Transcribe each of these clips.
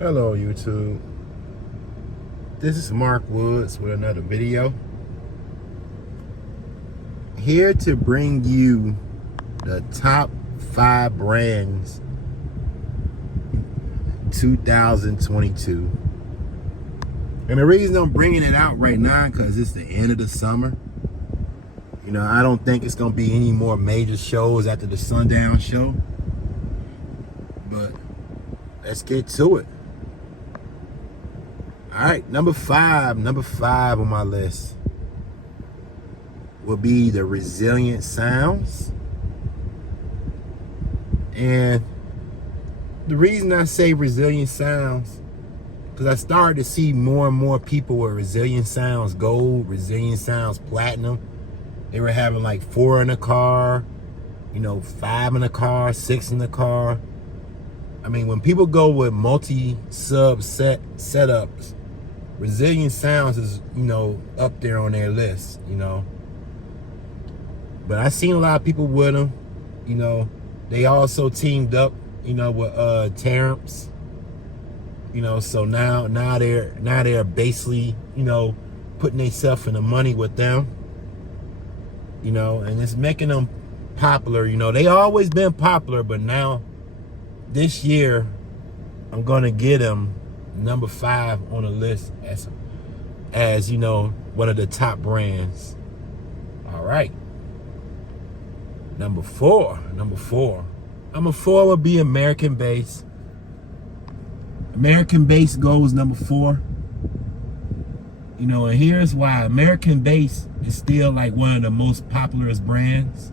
Hello YouTube, this is Mark Woods with another video, here to bring you the top 5 brands 2022. And the reason I'm bringing it out right now, because it's the end of the summer. You know, I don't think it's going to be any more major shows after the Sundown show, but let's get to it. All right, number five on my list will be the Resilient Sounds. And the reason I say Resilient Sounds, because I started to see more and more people with Resilient Sounds Gold, Resilient Sounds Platinum. They were having like 4 in the car, 5 in the car, 6 in the car. I mean, when people go with multi-sub setups, Resilient Sounds is, up there on their list, But I seen a lot of people with them, They also teamed up, with Taramps, So now they're basically, putting themselves in the money with them, and it's making them popular. They always been popular, but now this year I'm gonna get them number 5 on the list as one of the top brands. All right, number four would be American Bass. American Bass goes number 4. And here's why. American Bass is still like one of the most popular brands,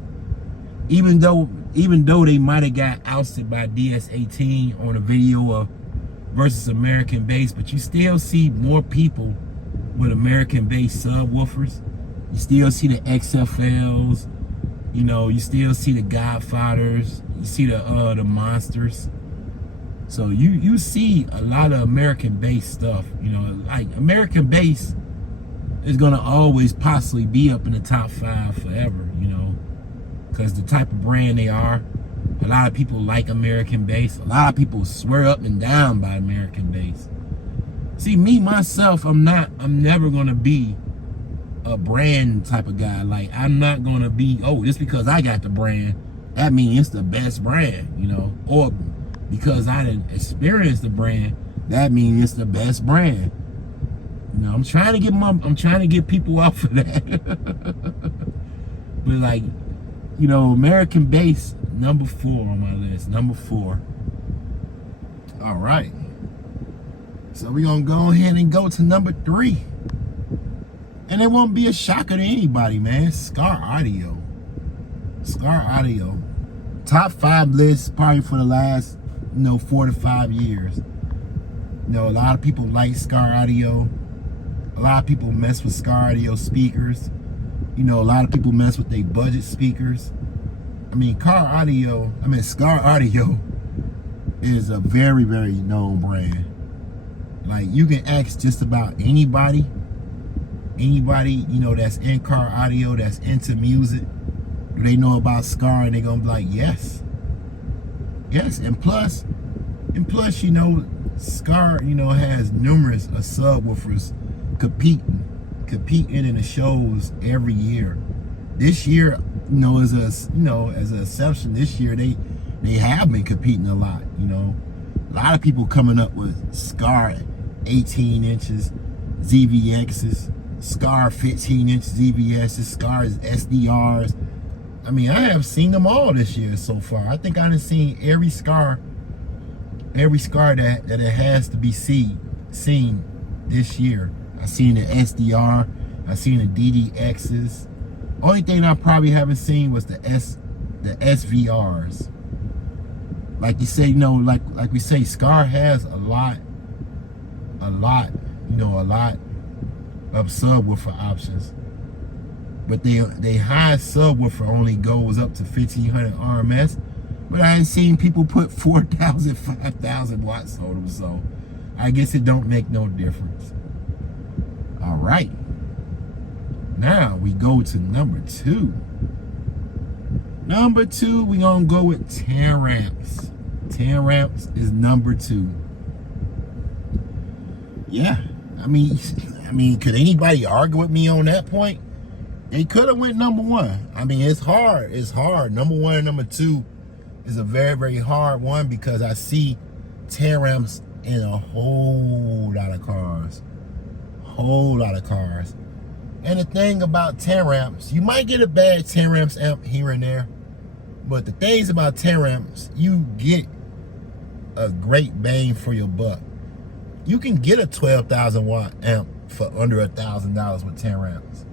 even though they might have got ousted by DS18 on a video of versus American Bass, but you still see more people with American Bass subwoofers. You still see the XFLs, you still see the Godfathers, you see the Monsters. So you see a lot of American Bass stuff, like American Bass is gonna always possibly be up in the top 5 forever, because the type of brand they are. A lot of people like American Bass. A lot of people swear up and down by American Bass. See, me, myself, I'm never going to be a brand type of guy. Like, I'm not going to be, just because I got the brand, that means it's the best brand, Or because I didn't experience the brand, that means it's the best brand. I'm trying to get people off of that. But like, American Bass, number 4 on my list. Number 4. All right. So we're going to go ahead and go to number 3. And it won't be a shocker to anybody, man. Skar Audio. Skar Audio. Top 5 list probably for the last, 4 to 5 years. A lot of people like Skar Audio. A lot of people mess with Skar Audio speakers. A lot of people mess with their budget speakers. Skar Audio is a very, very known brand. Like, you can ask just about anybody, that's in car audio, that's into music, do they know about Skar? And they're gonna be like, yes. And plus, Skar, has numerous subwoofers competing in the shows every year. This year, as an exception, this year they have been competing a lot. A lot of people coming up with Skar 18 inches ZVXs, Skar 15-inch ZVSs, Skar SDRs. I have seen them all this year so far. I think I've seen every Skar that it has to be seen this year. I've seen the SDR, I've seen the DDXs. Only thing I probably haven't seen was the SVRs. Like you say, like we say, Skar has a lot of subwoofer options. But they high subwoofer only goes up to 1500 RMS. But I ain't seen people put 4,000, 5,000 watts on them, so I guess it don't make no difference. All right. Now we go to number 2. Number 2, we gonna go with Taramps. Taramps is number 2. yeah, I mean, could anybody argue with me on that point? They could have went number one. I mean, it's hard. It's hard. Number one and number two is a very, very hard one because I see Taramps in a whole lot of cars. Whole lot of cars. And the thing about Taramps, you might get a bad Taramps amp here and there, but the things about Taramps, you get a great bang for your buck. You can get a 12,000 watt amp for under $1,000 with Taramps,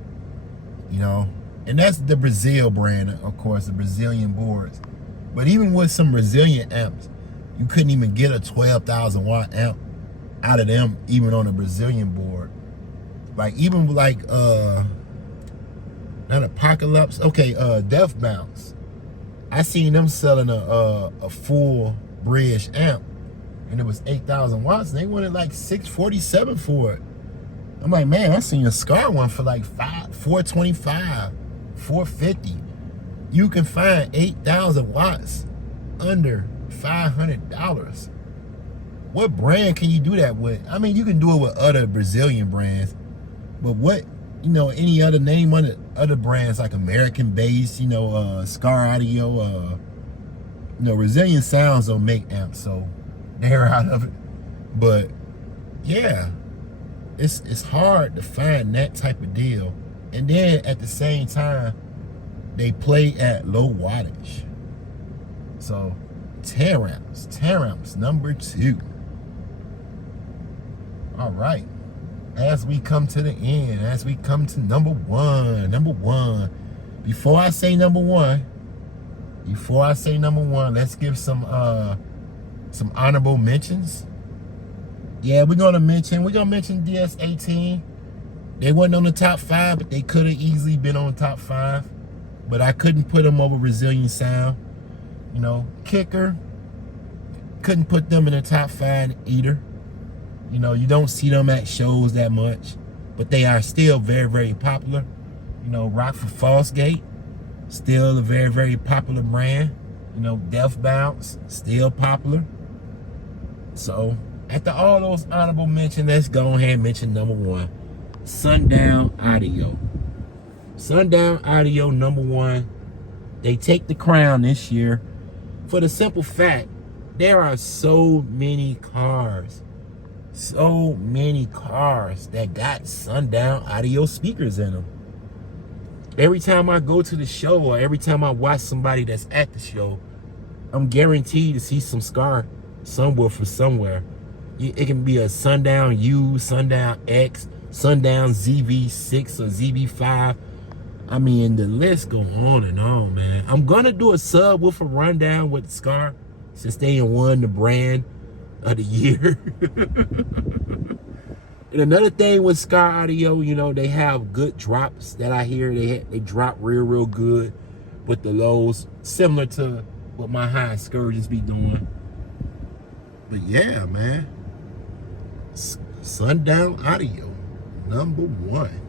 you know, and that's the Brazil brand, of course, the Brazilian boards. But even with some Brazilian amps, you couldn't even get a 12,000 watt amp out of them, even on a Brazilian board. Like even like not Apocalypse, okay, Death Bounce. I seen them selling a full bridge amp, and it was 8,000 watts, and they wanted like $647 for it. I'm like, man, I seen a Skar one for like $425, $450. You can find 8,000 watts under $500. What brand can you do that with? I mean, you can do it with other Brazilian brands, but what, you know, any other name other brands like American based, you know, Skar Audio, you know, Brazilian Sounds don't make amps, so they're out of it. But yeah, it's hard to find that type of deal. And then at the same time, they play at low wattage. So Taramps number 2. All right. As we come to the end, as we come to number one. Before I say number one, let's give some honorable mentions. Yeah, we're gonna mention DS18. They wasn't on the top 5, but they could have easily been on top 5. But I couldn't put them over Brazilian Sound. You know, Kicker, couldn't put them in the top 5 either. You know, you don't see them at shows that much, but they are still very, very popular. You know, Rockford Fosgate, still a very, very popular brand. You know, Death Bounce, still popular. So, after all those honorable mentions, let's go ahead and mention number 1, Sundown Audio. Sundown Audio, number 1. They take the crown this year for the simple fact there are so many cars that got Sundown Audio speakers in them. Every time I go to the show or every time I watch somebody that's at the show, I'm guaranteed to see some Skar subwoofer somewhere. It can be a Sundown U, Sundown X, Sundown ZV6 or ZV5. I mean, the list go on and on, man. I'm gonna do a subwoofer rundown with Skar since they won the brand of the year. And another thing with Skar Audio, you know, they have good drops that I hear. They drop real good with the lows, similar to what my high Scourges be doing. But yeah, man, Sundown Audio, number 1.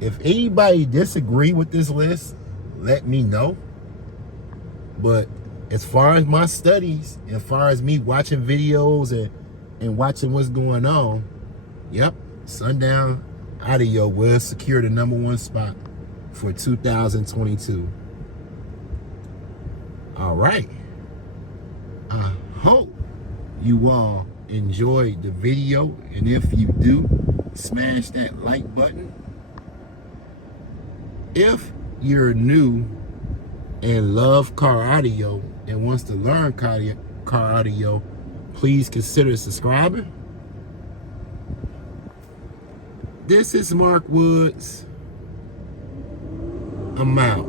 If anybody disagree with this list, let me know. But as far as my studies, as far as me watching videos and watching what's going on, yep, Sundown Audio will secure the number 1 spot for 2022. All right. I hope you all enjoyed the video, and if you do, smash that like button. If you're new and love car audio and wants to learn car audio, please consider subscribing. This is Mark Woods. I'm out.